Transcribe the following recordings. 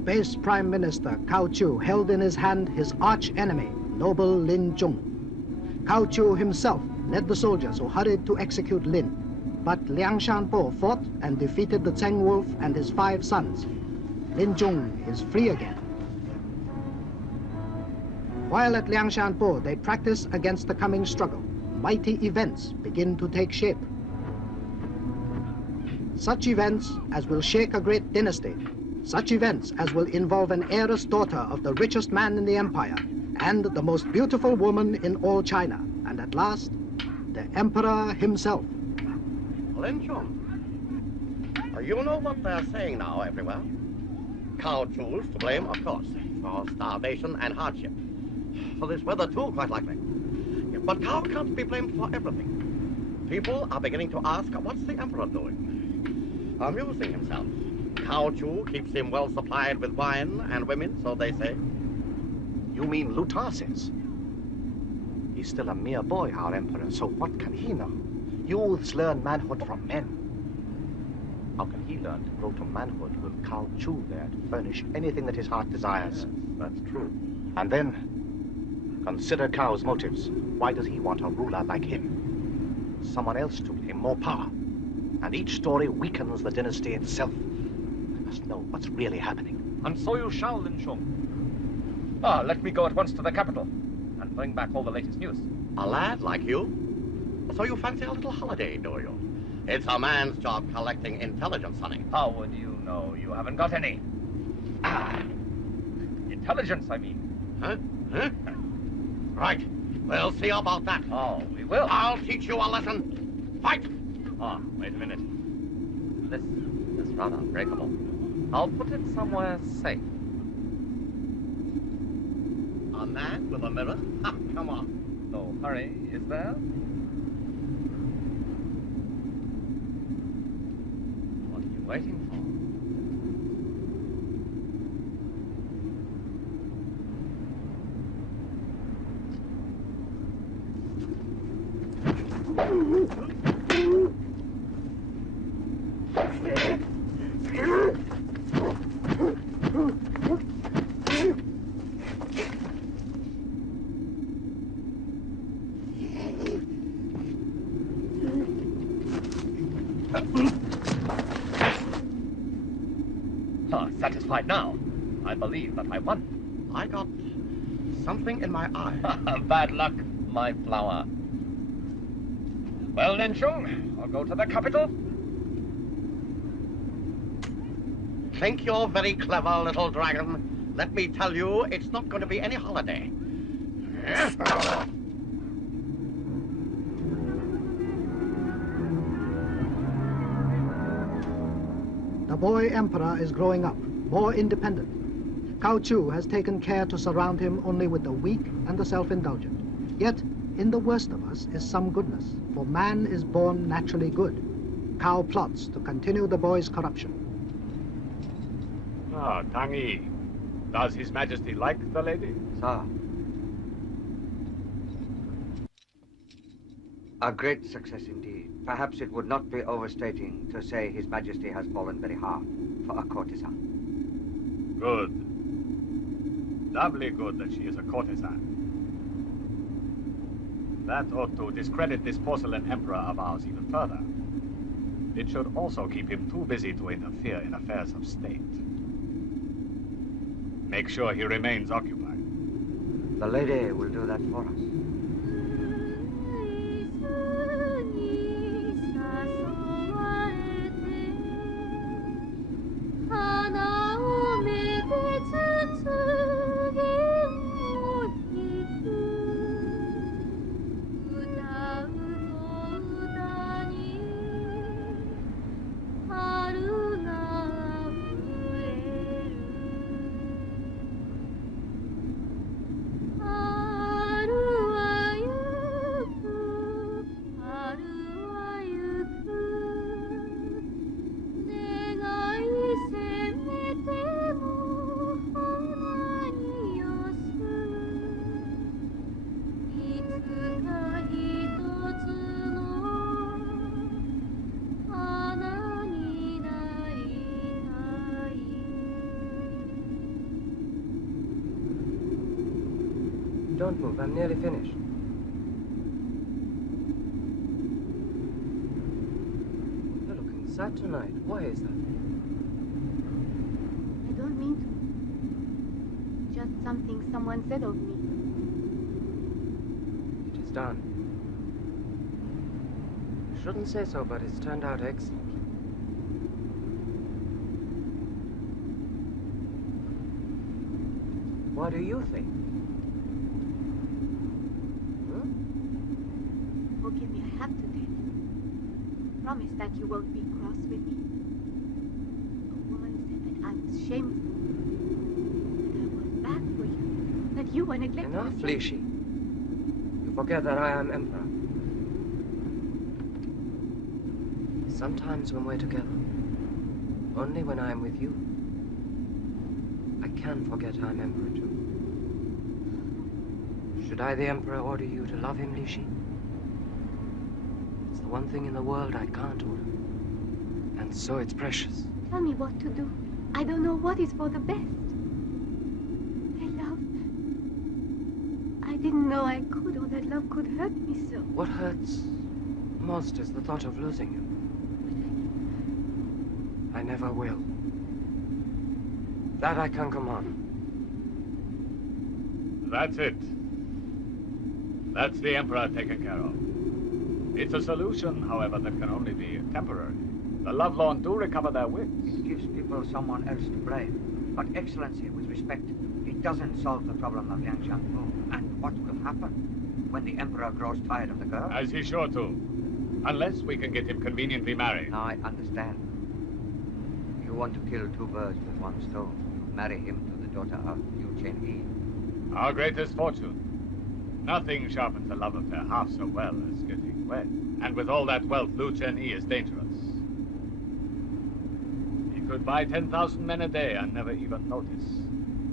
The base Prime Minister, Cao Chu, held in his hand his arch-enemy, noble Lin Zhong. Cao Chu himself led the soldiers who hurried to execute Lin, but Liang Shanpo fought and defeated the Zheng Wolf and his 5 sons. Lin Zhong is free again. While at Liang Shanpo, they practice against the coming struggle. Mighty events begin to take shape. Such events as will shake a great dynasty. Such events as will involve an heiress daughter of the richest man in the empire and the most beautiful woman in all China. And at last, the emperor himself. Lin Zhong, you know what they're saying now everywhere? Cao Chu's to blame, of course, for starvation and hardship. For this weather too, quite likely. But Cao can't be blamed for everything. People are beginning to ask, what's the emperor doing? Amusing himself. Cao Chu keeps him well supplied with wine and women, so they say. You mean Lutar says? He's still a mere boy, our emperor, so what can he know? Youths learn manhood from men. How can he learn to grow to manhood with Cao Chu there to furnish anything that his heart desires? Yes, that's true. And then, consider Cao's motives. Why does he want a ruler like him? Someone else to blame, more power. And each story weakens the dynasty itself. We must know what's really happening. And so you shall, Lin Zhong. Let me go at once to the capital and bring back all the latest news. A lad like you? So you fancy a little holiday, do you? It's a man's job collecting intelligence, honey. How would you know? You haven't got any. Intelligence, I mean. Huh? Right. We'll see about that. Oh, we will. I'll teach you a lesson. Fight! Wait a minute. This is rather unbreakable. I'll put it somewhere safe. A man with a mirror? Come on. No hurry, is there? What are you waiting for? Satisfied now. I believe that I won. I got something in my eye. Bad luck, my flower. Well, Lin Zhong, I'll go to the capital. Think you're very clever, little dragon. Let me tell you, it's not going to be any holiday. The boy emperor is growing up, more independent. Cao Chu has taken care to surround him only with the weak and the self-indulgent. Yet, in the worst of us is some goodness, for man is born naturally good. Cao plots to continue the boy's corruption. Tang Yi, does His Majesty like the lady? Sir. A great success indeed. Perhaps it would not be overstating to say His Majesty has fallen very hard for a courtesan. Good. Doubly good that she is a courtesan. That ought to discredit this porcelain emperor of ours even further. It should also keep him too busy to interfere in affairs of state. Make sure he remains occupied. The lady will do that for us. Don't move, I'm nearly finished. You're looking sad tonight. Why is that? I don't mean to. Just something someone said of me. It is done. You shouldn't say so, but it's turned out excellent. What do you think? Forgive me, I have to tell you. Promise that you won't be cross with me. A woman said that I was shameful, that I was bad for you, that you were neglected. Enough, Lishi. You forget that I am Emperor. Sometimes when we're together, only when I am with you, I can forget I'm Emperor too. Should I, the Emperor, order you to love him, Lishi? It's the one thing in the world I can't order. And so it's precious. Tell me what to do. I don't know what is for the best. I love. I didn't know I could, or that love could hurt me so. What hurts most is the thought of losing you. I never will. That I can command. That's it. That's the Emperor taken care of. It's a solution, however, that can only be temporary. The lovelorn do recover their wits. It gives people someone else to blame. But, Excellency, with respect, it doesn't solve the problem of Liang Xiangfu. And what will happen when the Emperor grows tired of the girl? As he's sure to. Unless we can get him conveniently married. Now I understand. You want to kill two birds with one stone. Marry him to the daughter of Liu Chenyi. Our greatest fortune. Nothing sharpens a love affair half so well as getting wed. And with all that wealth, Liu Chenyi is dangerous. He could buy 10,000 men a day and never even notice.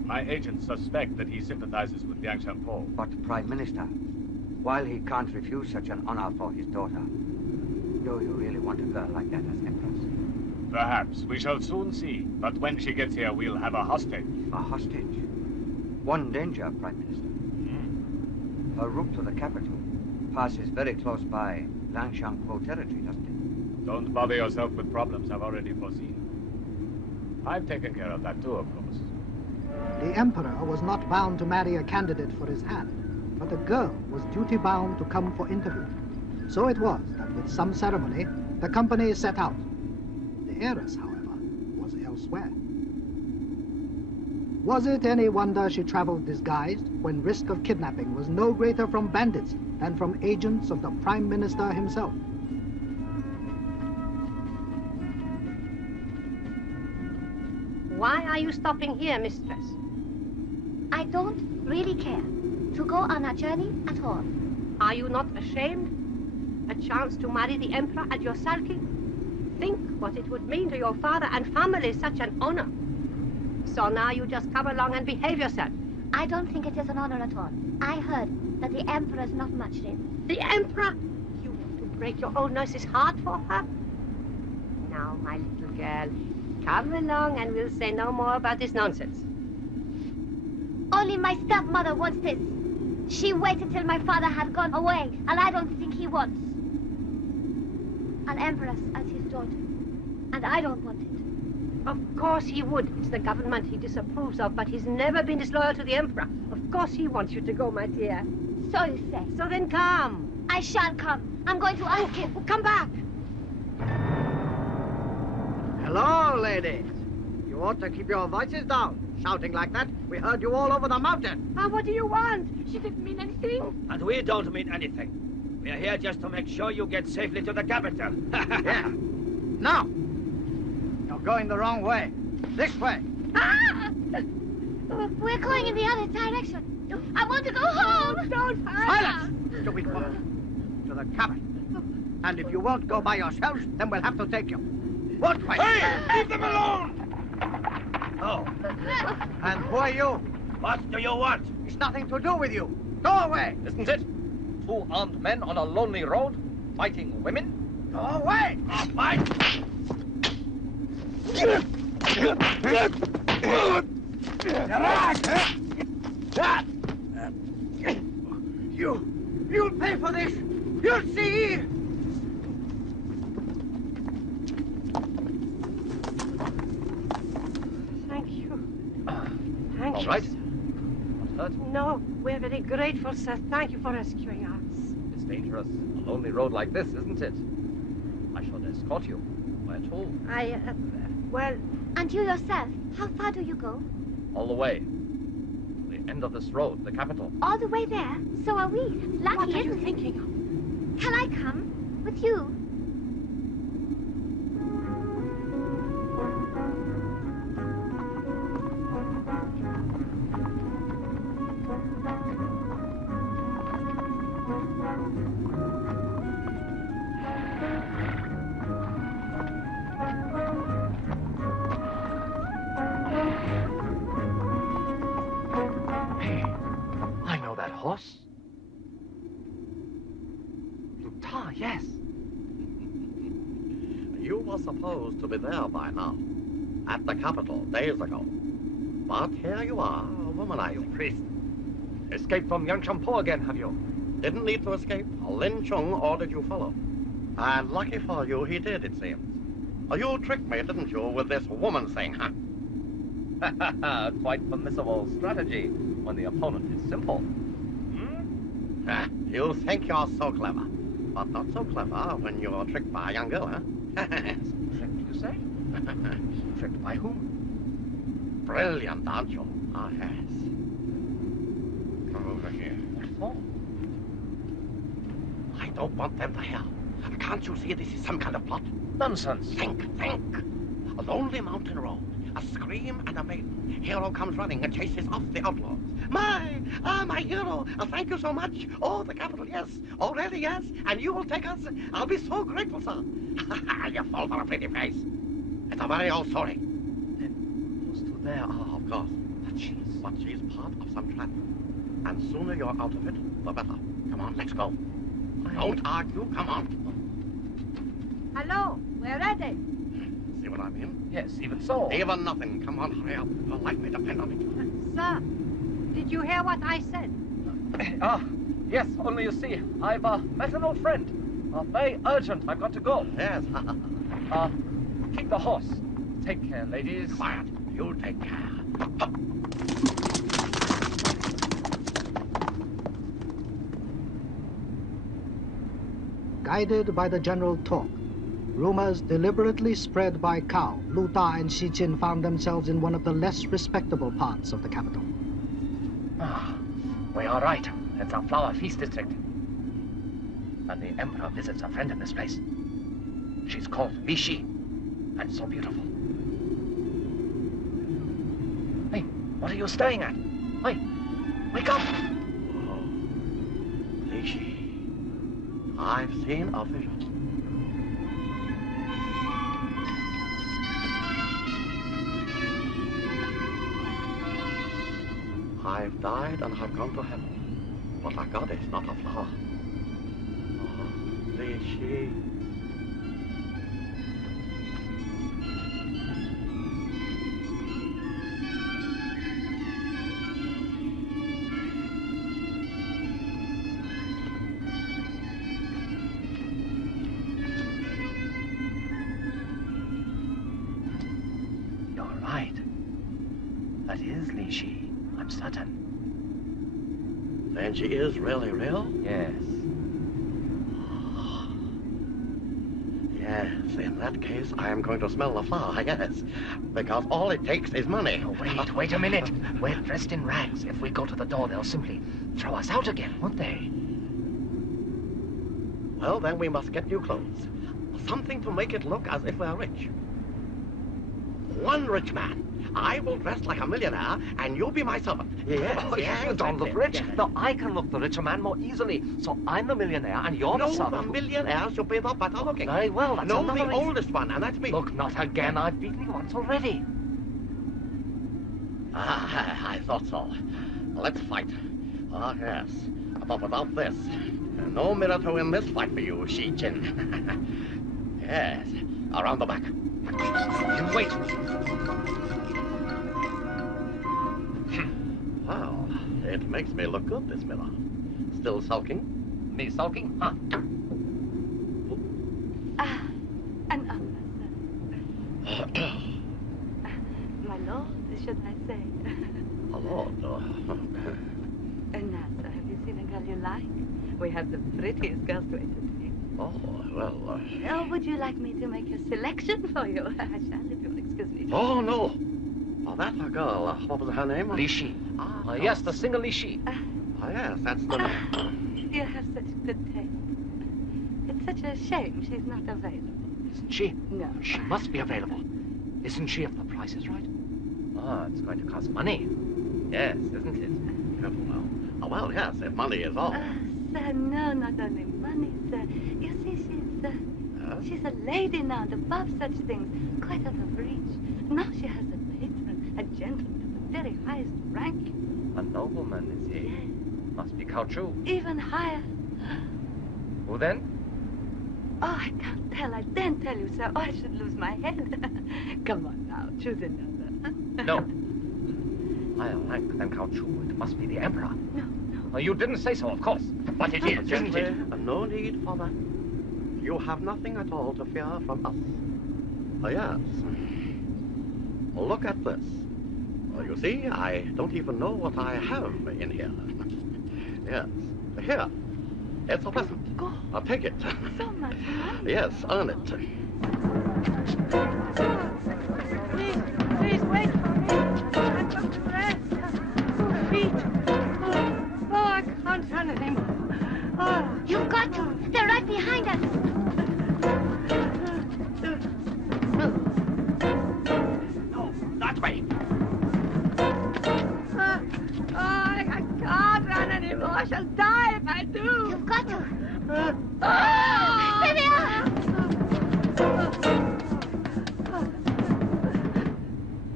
My agents suspect that he sympathizes with Liang Xiangfu. But, Prime Minister, while he can't refuse such an honor for his daughter, do you really want a girl like that as Empress? Perhaps. We shall soon see. But when she gets here, we'll have a hostage. A hostage? One danger, Prime Minister. Her route to the capital passes very close by Liang Xiangfu territory, doesn't it? Don't bother yourself with problems I've already foreseen. I've taken care of that too, of course. The Emperor was not bound to marry a candidate for his hand, but the girl was duty-bound to come for interview. So it was that with some ceremony, the company set out. The heiress, however, was elsewhere. Was it any wonder she traveled disguised when risk of kidnapping was no greater from bandits than from agents of the Prime Minister himself? Why are you stopping here, mistress? I don't really care to go on a journey at all. Are you not ashamed? A chance to marry the Emperor and you're sulking? Think what it would mean to your father and family, such an honor. So now you just come along and behave yourself. I don't think it is an honor at all. I heard that the Emperor is not much rich. The Emperor? You want to break your own nurse's heart for her? Now, my little girl, come along and we'll say no more about this nonsense. Only my stepmother wants this. She waited till my father had gone away, and I don't think he wants an empress as his daughter. And I don't want it. Of course he would. It's the government he disapproves of, but he's never been disloyal to the Emperor. Of course he wants you to go, my dear. So you say. So then come. I shan't come. I'm going to ask him. Come back. Hello, ladies. You ought to keep your voices down. Shouting like that, we heard you all over the mountain. What do you want? She didn't mean anything. And we don't mean anything. We're here just to make sure you get safely to the capital. Yeah. Now, you're going the wrong way. This way. Ah! We're going in the other direction. I want to go home. Don't hurt Silence, stupid woman. To the capital. And if you won't go by yourselves, then we'll have to take you. What way? Hey! Leave them alone! Oh. And who are you? What do you want? It's nothing to do with you. Go away. Isn't it? Two armed men on a lonely road, fighting women? Go away. Fight! You'll pay for this! You'll see! Thank you. Thank All you. right? Sir. Not hurt? No, we're very grateful, sir. Thank you for rescuing us. It's dangerous. A lonely road like this, isn't it? I shall escort you. Where to? Well... And you yourself, how far do you go? All the way. The end of this road, the capital. All the way there? So are we. That's lucky, What are you isn't it? thinking of? Can I come? With you? Horse? Lutar, yes. You were supposed to be there by now. At the capital, days ago. But here you are, womanizing. Priest. Escaped from Yangshanpo again, have you? Didn't need to escape. Lin Chung ordered you follow. And lucky for you, he did, it seems. You tricked me, didn't you, with this woman thing, huh? Quite permissible strategy when the opponent is simple. You think you're so clever, but not so clever when you're tricked by a young girl, huh? Tricked, you say? Tricked by whom? Brilliant, aren't you? Ah, yes. Come over here. What for? I don't want them to hear. Can't you see this is some kind of plot? Nonsense. Think. A lonely mountain road, a scream and a maiden. Hero comes running and chases off the outlaws. My hero! Thank you so much. Oh, the capital, yes. Oh, really, yes. And you will take us? I'll be so grateful, sir. You fall for a pretty face. It's a very old story. Then those two there are, of course. But she's part of some trap. And sooner you're out of it, the better. Come on, let's go. Don't argue, come on. Hello, we're ready. See what I mean? Yes, even so. Even nothing. Come on, hurry up. Your life may depend on it. Sir, did you hear what I said? Yes, only you see, I've met an old friend. Very urgent, I've got to go. Yes. Keep the horse. Take care, ladies. Quiet. You take care. Guided by the general talk, rumors deliberately spread by Cao, Lu Ta and Xi Jin found themselves in one of the less respectable parts of the capital. We are right. It's a flower feast district. And the Emperor visits a friend in this place. She's called Li Shi, and so beautiful. Hey, what are you staring at? Hey, wake up! Oh, Li Shi. I've seen a vision. I've died and have gone to heaven, but a goddess, not a flower. Oh, Li Shi. You're right. That is Li Shi. I'm certain. Then she is really real? Yes. Yes, in that case, I am going to smell the flower, yes. Because all it takes is money. Oh, wait a minute. We're dressed in rags. If we go to the door, they'll simply throw us out again, won't they? Well, then we must get new clothes. Something to make it look as if we're rich. One rich man. I will dress like a millionaire, and you'll be my servant. Yes, You don't look rich. No, I can look the richer man more easily. So I'm the millionaire, and you're the servant. No, the millionaire should be the better looking. Very well, that's no, another the reason. oldest one, and that's me. Look, not again. I've beaten you once already. I thought so. Let's fight. Ah, yes. But without this, no mirror to win this fight for you, Xi Jin. Yes, around the back. You wait. Wow, it makes me look good, this mirror. still sulking? Me sulking? Huh? An honor, sir. My lord, should I say? A lord. And now, sir, have you seen a girl you like? We have the prettiest girls to entertain. Oh, well... Oh, would you like me to make a selection for you? I shall, if you'll excuse me. Oh, no. Oh, that's a girl. What was her name? Li Shi. Yes, the single Li Shi. Oh, yes, that's the name. You have such good taste. It's such a shame she's not available. Isn't she? No. She must be available. Isn't she, if the price is right? Oh, it's going to cost money. Yes, isn't it? Careful now. Oh, well, yes, if money is all. Sir, no, not only money, sir. You see, she's a lady now, and above such things, quite out of reach. Now she has a patron, a gentleman of the very highest rank. A nobleman, is he? Yes. Must be Cao. Even higher. Who then? Oh, I can't tell. I daren't tell you, sir. Oh, I should lose my head. Come on now, choose another. No. Higher rank than Cao. It must be the Emperor. No. Oh, you didn't say so, of course. But it is, isn't it? No need for that. You have nothing at all to fear from us. Oh, yes. Look at this. Well, you see, I don't even know what I have in here. Yes. Here. It's a present. Go. I'll take it. So much money. Yes, earn it. Please wait for me. I've got to rest. Feet. Oh, I can't run anymore. Oh. You've got to. They're right behind us. No, that way. I can't run anymore. I shall die if I do. You've got to. Oh! There they are.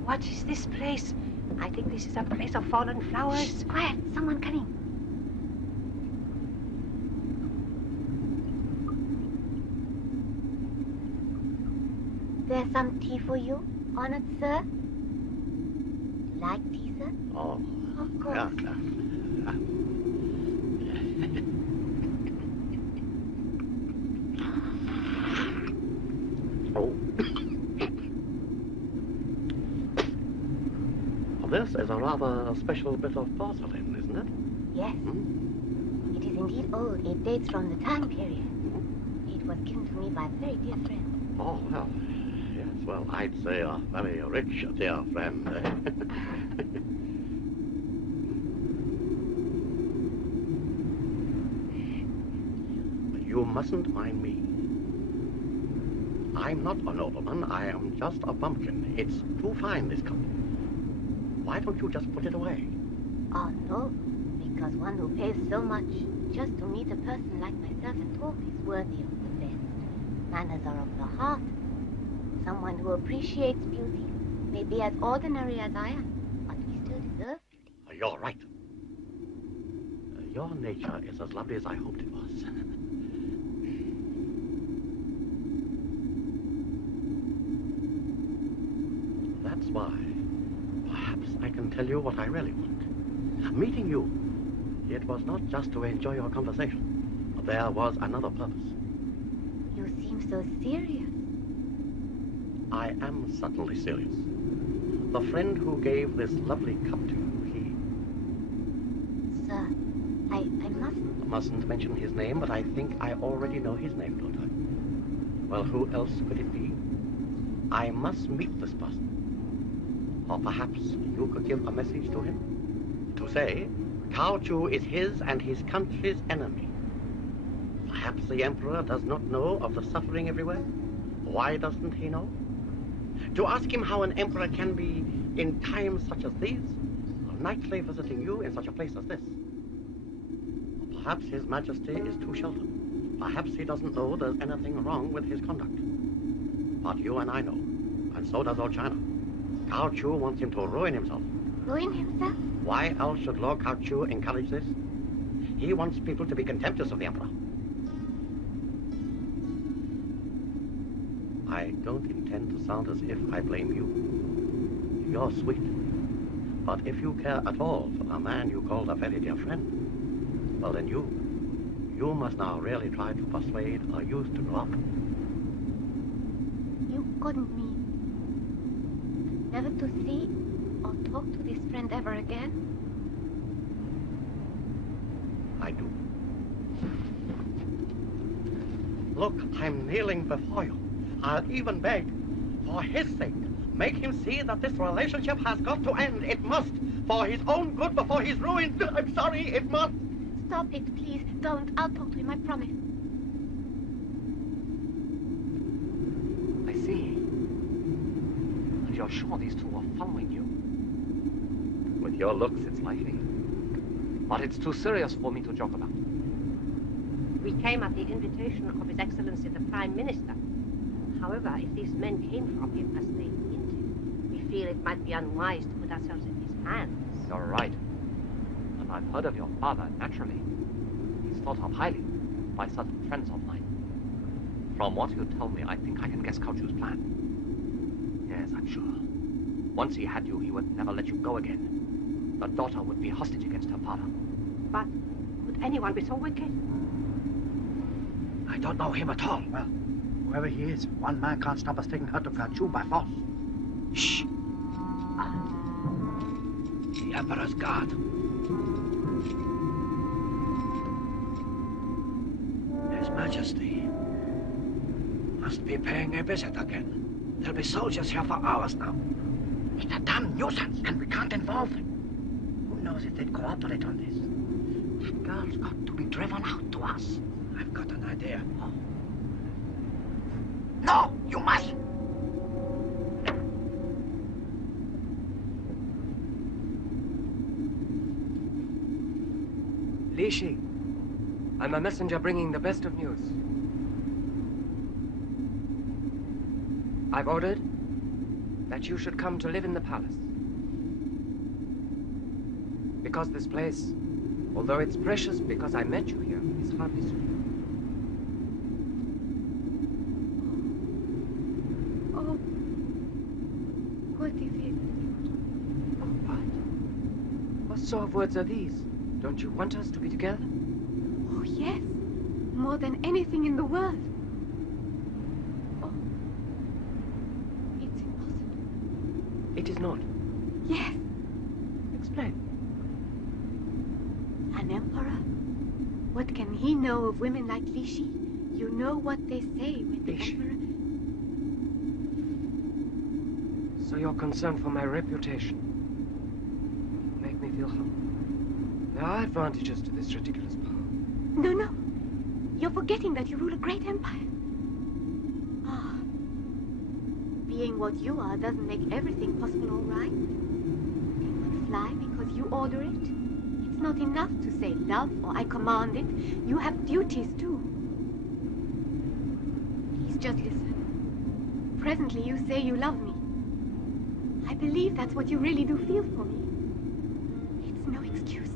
What is this place? I think this is a place of fallen flowers. Quiet. Someone coming. There's some tea for you, honored sir. Like tea, sir? Oh. Of course. Yeah. Oh. This is a rather special bit of porcelain, isn't it? Yes. It is indeed old. It dates from the time period. It was given to me by a very dear friend. Oh, well. Yes, well, I'd say a very rich dear friend. You mustn't mind me. I'm not a nobleman. I am just a bumpkin. It's too fine, this cup. Why don't you just put it away? Oh, no. Because one who pays so much just to meet a person like myself and talk is worthy of the best. Manners are of the heart. Someone who appreciates beauty may be as ordinary as I am, but we still deserve beauty. You're right. Your nature is as lovely as I hoped it was. That's why. Perhaps I can tell you what I really want. Meeting you, it was not just to enjoy your conversation. There was another purpose. You seem so serious. I am certainly serious. The friend who gave this lovely cup to you, Sir, I mustn't mention his name, but I think I already know his name, don't I? Well, who else could it be? I must meet this person. Or perhaps you could give a message to him? To say, Cao is his and his country's enemy. Perhaps the Emperor does not know of the suffering everywhere? Why doesn't he know? To ask him how an emperor can be, in times such as these, nightly visiting you in such a place as this. Perhaps His Majesty is too sheltered. Perhaps he doesn't know there's anything wrong with his conduct. But you and I know, and so does old China. Cao wants him to ruin himself. Ruin himself? Why else should Lord Cao encourage this? He wants people to be contemptuous of the Emperor. I don't intend to sound as if I blame you. You're sweet. But if you care at all for a man you called a very dear friend, well then you You must now really try to persuade our youth to grow up. You couldn't mean never to see or talk to this friend ever again? I do. Look, I'm kneeling before you. I'll even beg, for his sake, make him see that this relationship has got to end. It must. For his own good, before he's ruined. I'm sorry, it must. Stop it, please. Don't. I'll talk to him, I promise. I see. And you're sure these two are following you? With your looks, it's likely. But it's too serious for me to joke about. We came at the invitation of His Excellency the Prime Minister. However, if these men came from him as they hinted, we feel it might be unwise to put ourselves in his hands. You're right. And I've heard of your father, naturally. He's thought of highly by certain friends of mine. From what you tell me, I think I can guess Kauchu's plan. Yes, I'm sure. Once he had you, he would never let you go again. The daughter would be hostage against her father. But could anyone be so wicked? I don't know him at all. Well, whoever he is, one man can't stop us taking her to Kauchu by force. Shh. The Emperor's guard. His Majesty must be paying a visit again. There'll be soldiers here for hours now. It's a damn nuisance, and we can't involve them. Who knows if they'd cooperate on this? That girl's got to be driven out to us. I've got an idea. Oh. No, you must! Lishi, I'm a messenger bringing the best of news. I've ordered that you should come to live in the palace. Because this place, although it's precious because I met you here, is hardly suitable. Oh, what is it? What? What sort of words are these? Don't you want us to be together? Oh, yes. More than anything in the world. Oh. It's impossible. It is not. Yes. Explain. An emperor? What can he know of women like Lishi? You know what they say when the Lishi. emperor... So you're concerned for my reputation. Make me feel humble. There are advantages to this ridiculous power. No, no. You're forgetting that you rule a great empire. Ah. Being what you are doesn't make everything possible all right. You can fly because you order it. It's not enough to say love or I command it. You have duties too. Please just listen. Presently you say you love me. I believe that's what you really do feel for me. It's no excuse.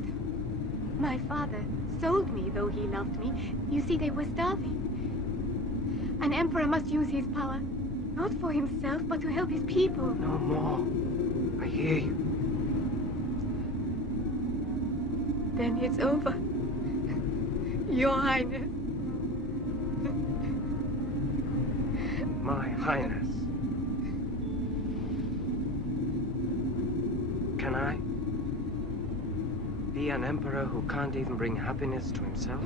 My father sold me, though he loved me. You see, they were starving. An emperor must use his power, not for himself, but to help his people. No more. I hear you. Then it's over. Your Highness. My Highness. Can I be an emperor who can't even bring happiness to himself?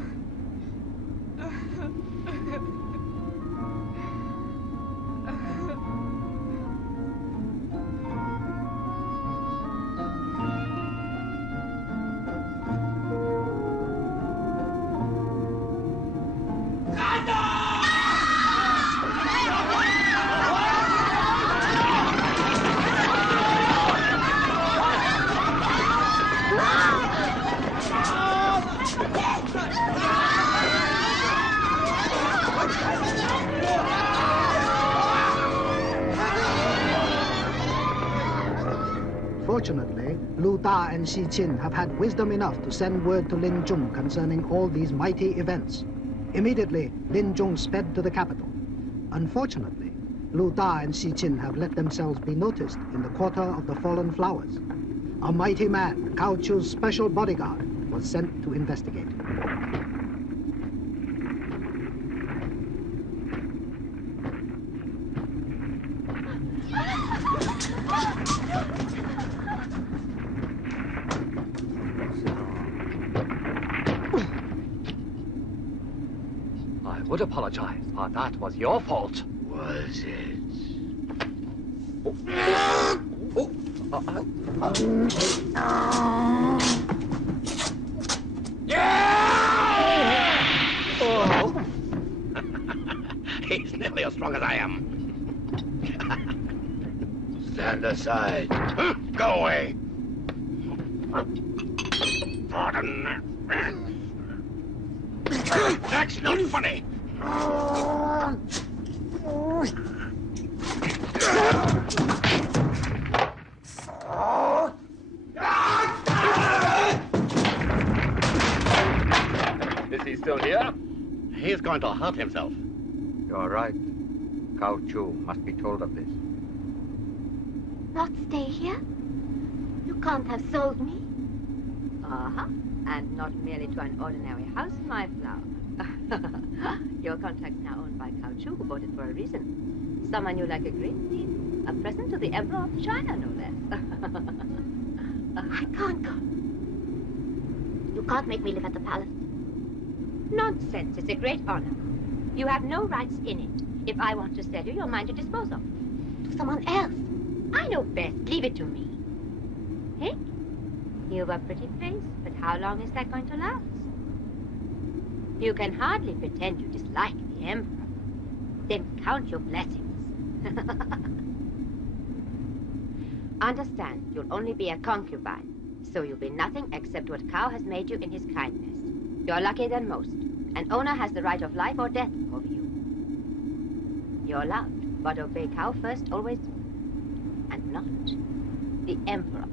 Fortunately, Lu Da and Xi Qin have had wisdom enough to send word to Lin Zhong concerning all these mighty events. Immediately, Lin Zhong sped to the capital. Unfortunately, Lu Da and Xi Qin have let themselves be noticed in the Quarter of the Fallen Flowers. A mighty man, Cao Chu's special bodyguard, was sent to investigate. would apologize, but that was your fault. Was it? He's nearly as strong as I am. Stand aside. Go away. Pardon. That's not funny. Is he still here? He's going to hurt himself. You're right. Cao Chu must be told of this. Not stay here? You can't have sold me. Uh-huh. And not merely to an ordinary house, my flower. Your contract's now owned by Cao Chu, who bought it for a reason. Someone you like a great deal. A present to the Emperor of China, no less. I can't go. You can't make me live at the palace. Nonsense. It's a great honor. You have no rights in it. If I want to sell you, you're mine to dispose of. To someone else. I know best. Leave it to me. Hey? You've a pretty face, but how long is that going to last? You can hardly pretend you dislike the Emperor. Then count your blessings. Understand, you'll only be a concubine, so you'll be nothing except what Cao has made you in his kindness. You're luckier than most. An owner has the right of life or death over you. You're loved, but obey Cao first, always, and not the Emperor.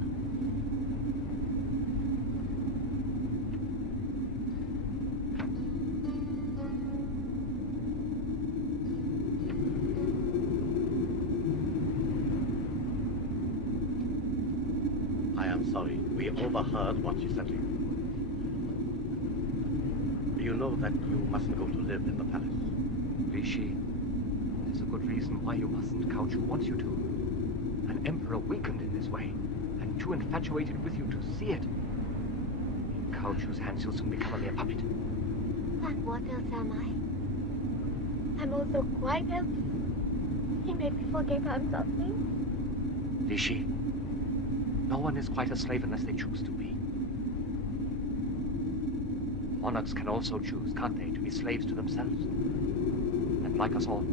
I am sorry. We overheard what she said to you. You know that you mustn't go to live in the palace. Rishi, there's a good reason why you mustn't. Cao Chu wants you to. An emperor weakened in this way, and too infatuated with you to see it. In Cao Chu's hands, you'll soon become a mere puppet. And what else am I? I'm also quite empty. He made me forget I'm nothing. Rishi, no one is quite a slave unless they choose to be. Monarchs can also choose, can't they, to be slaves to themselves? And like us all,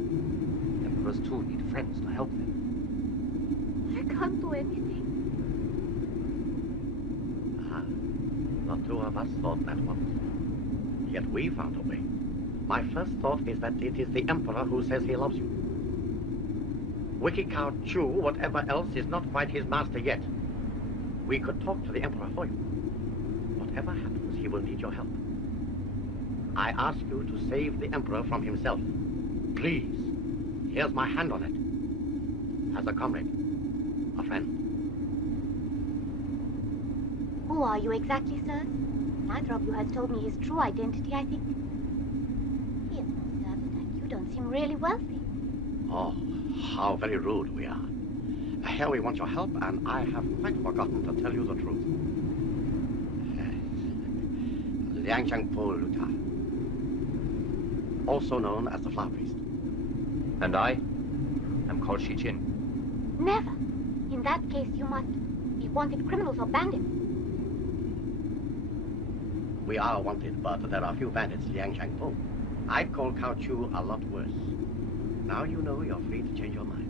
emperors too need friends to help them. I can't do anything. The two of us thought that once. Yet we found a way. My first thought is that it is the Emperor who says he loves you. Wicked Cao Chu, whatever else, is not quite his master yet. We could talk to the Emperor for you. Whatever happens, he will need your help. I ask you to save the Emperor from himself. Please. Here's my hand on it. As a comrade. A friend. Who are you exactly, sirs? Neither of you has told me his true identity, I think. He is no servant, and you don't seem really wealthy. Oh, how very rude we are. Here we want your help, and I have quite forgotten to tell you the truth. Liang Changpo Luta, also known as the Flower Priest. And I am called Shi Jin. Never. In that case, you must be wanted criminals or bandits. We are wanted, but there are few bandits, Liang Changpo. I'd call Cao Chu a lot worse. Now you know you're free to change your mind.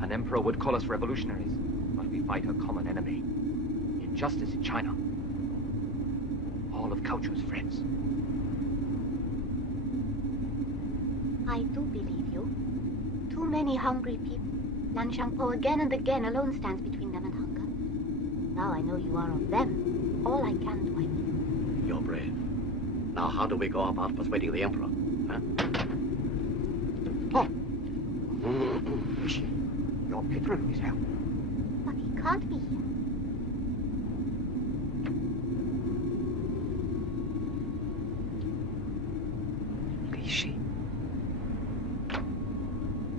An emperor would call us revolutionaries, but we fight a common enemy. Injustice in China. All of Cao Chu's friends. I do believe you. Too many hungry people. Lan Shangpo again and again alone stands between them and hunger. Now I know you are of them. All I can do, I mean. You're brave. Now how do we go about persuading the Emperor? Huh? Oh! Your patron is here. But he can't be here. Rishi.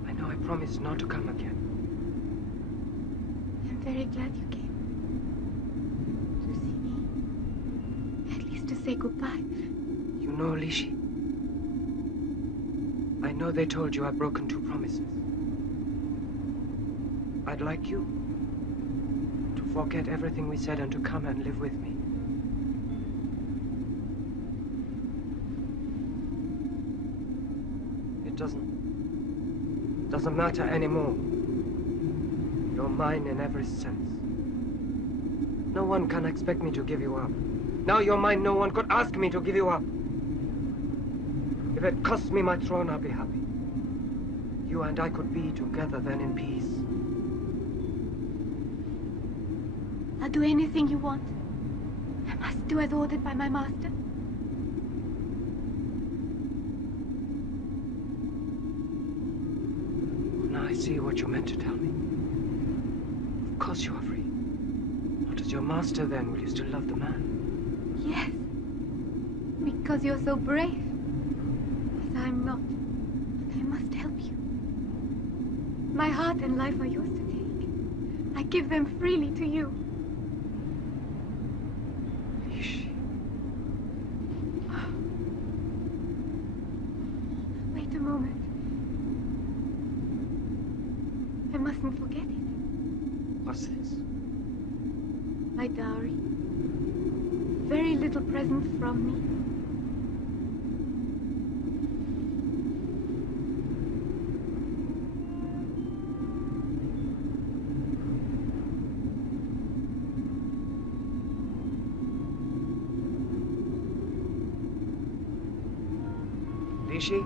I know I promised not to come again. I'm very glad you came. To see me. At least to say goodbye. You know, Rishi, I know they told you I've broken 2 promises. I'd like you to forget everything we said and to come and live with me. It doesn't matter anymore. You're mine in every sense. No one can expect me to give you up. Now you're mine, no one could ask me to give you up. If it costs me my throne, I'll be happy. You and I could be together then in peace. I'll do anything you want. I must do as ordered by my master. Now I see what you meant to tell me. Of course you are free. Not as your master then, will you still love the man? Yes. Because you're so brave. As I'm not. And I must help you. My heart and life are yours to take. I give them freely to you. Wait a moment. I mustn't forget it. What's this? My dowry. Very little present from me. Lishi?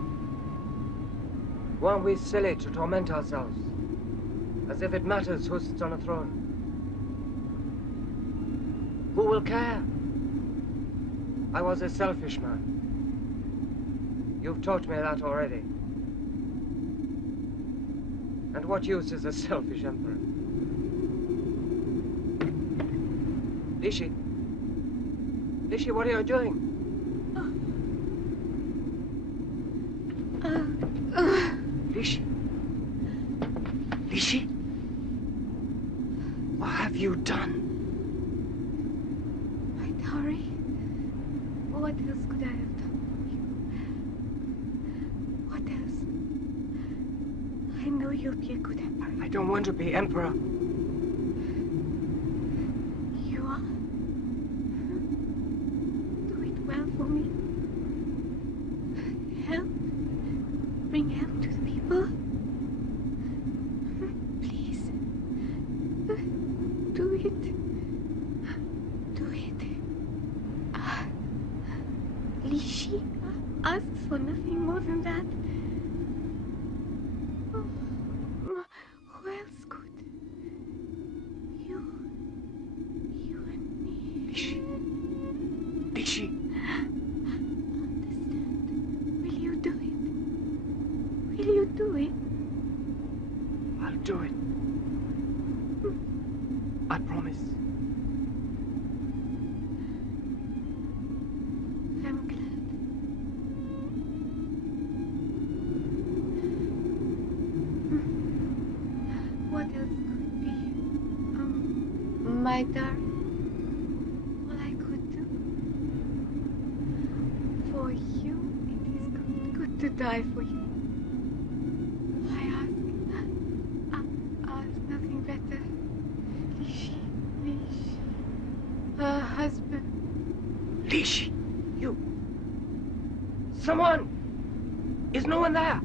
Weren't we silly to torment ourselves? As if it matters who sits on a throne. Who will care? I was a selfish man. You've taught me that already. And what use is a selfish emperor? Lishi? Lishi, what are you doing? Lishi? Lishi? What have you done? My dowry? What else could I have done for you? What else? I know you'll be a good emperor. I don't want to be emperor. You are? Do it well for me. Help. Bring help to the people. Please. Do it. Do it. Lishi asks for nothing more than that. Who else could? You and me. Lishi. Lishi. Understand. Will you do it? Will you do it? I'll do it. I promise. I'm glad. What else could be? My darling. All I could do. For you, it is good to die for you. I ask nothing better. Lishi. Her husband. Lishi, you. Someone! Is no one there?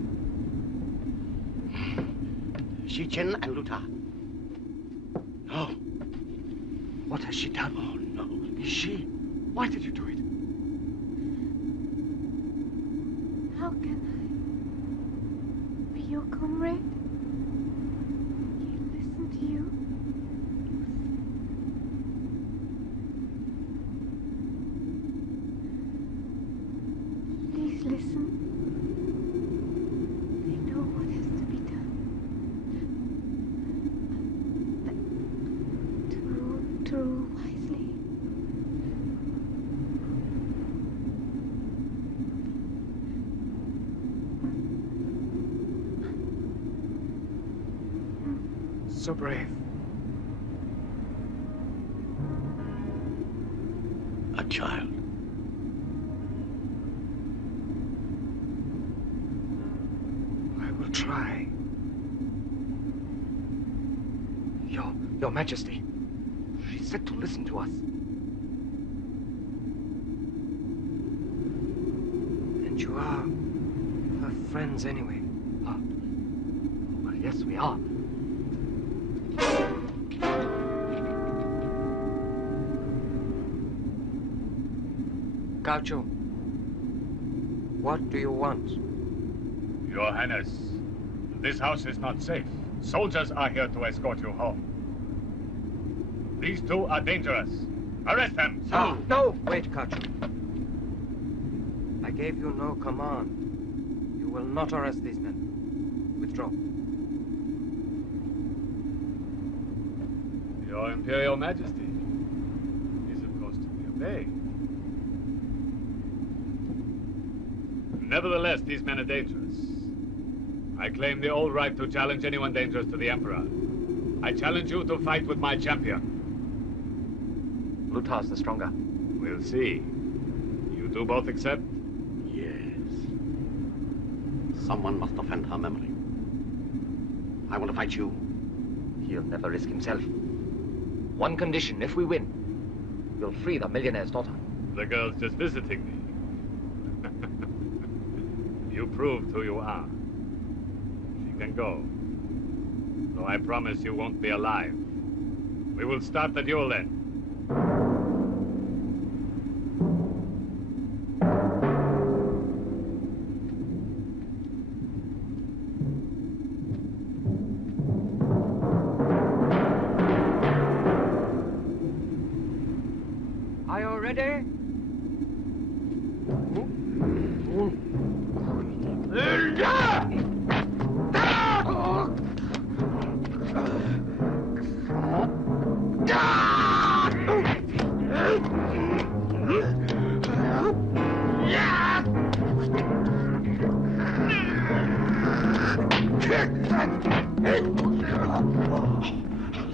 Shichin and Luta. No. What has she done? Oh, no. Lishi, why did you do it? How can I be your comrade? He'll listen to you. Please listen. They know what has to be done. To rule wisely. So brave. A child. Your Majesty. She said to listen to us. And you are her friends anyway. Oh. Well, yes, we are. Gaucho, what do you want? Your Highness, this house is not safe. Soldiers are here to escort you home. These two are dangerous. Arrest them! No, no! Wait, Gaucho. I gave you no command. You will not arrest these men. Withdraw. Your Imperial Majesty is, of course, to be obeyed. Nevertheless, these men are dangerous. I claim the old right to challenge anyone dangerous to the Emperor. I challenge you to fight with my champion. Lutar's the stronger. We'll see. You two both accept? Yes. Someone must defend her memory. I want to fight you. He'll never risk himself. One condition, if we win, you'll free the millionaire's daughter. The girl's just visiting me. You proved who you are. She can go. Though I promise you won't be alive. We will start the duel then. Are you ready?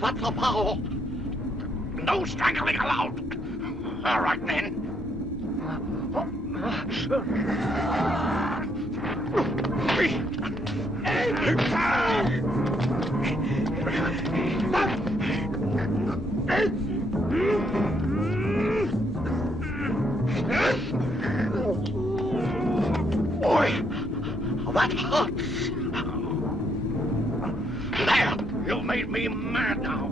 That's the power. No strangling allowed. All right, then. Boy, that hurts. There, you made me mad now.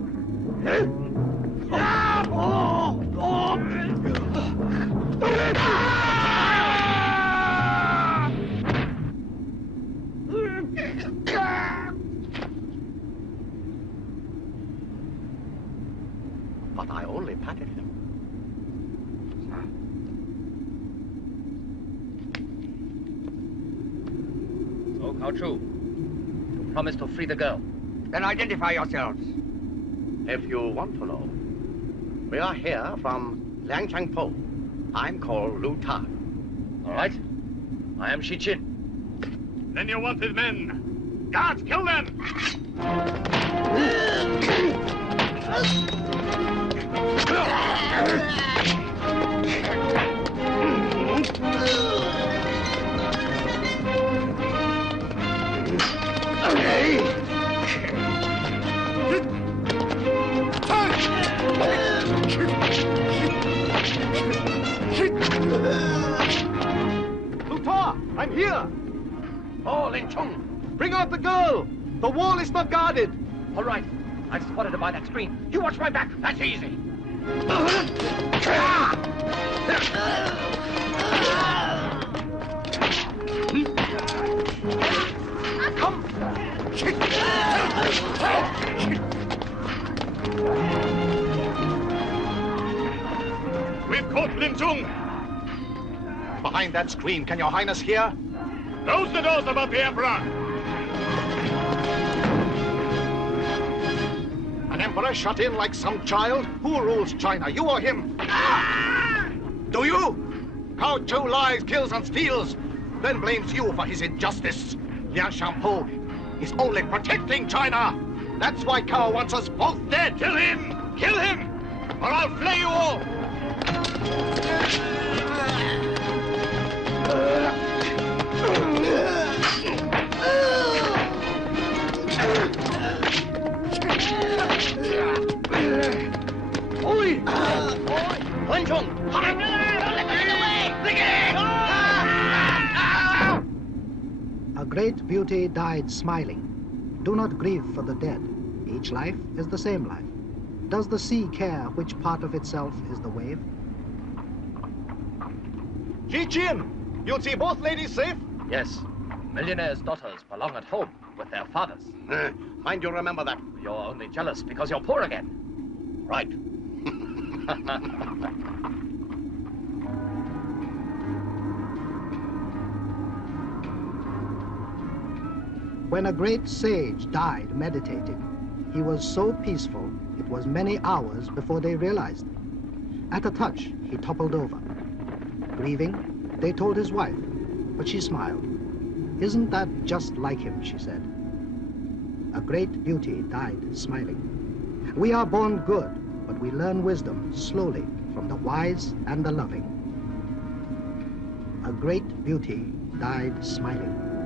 But I only patted him. So, Gaucho, you promised to free the girl. Then identify yourselves. If you want to know, we are here from Liangchangpo. I'm called Lu Ta. All right. I am Shichin. Then you want his men. Guards, kill them! Lutar, I'm here! Oh, Lin Chung! Bring out the girl! The wall is not guarded! All right. I've spotted her by that screen. You watch my back. That's easy. Come! We've caught Lin Chung! Behind that screen, can your highness hear? Close the doors about the Emperor! An emperor shut in like some child? Who rules China, you or him? Do you? Cao Chu lies, kills, and steals, then blames you for his injustice. Liang Shampo is only protecting China. That's why Cao wants us both dead. Kill him! Kill him! Or I'll flay you all! great beauty died smiling. Do not grieve for the dead. Each life is the same life. Does the sea care which part of itself is the wave? Ji-Jin, you see both ladies safe? Yes. Millionaires' daughters belong at home with their fathers. Mind you remember that. You're only jealous because you're poor again. Right. When a great sage died meditating, he was so peaceful it was many hours before they realized. At a touch, he toppled over. Grieving, they told his wife, but she smiled. Isn't that just like him, she said. A great beauty died smiling. We are born good, but we learn wisdom slowly from the wise and the loving. A great beauty died smiling.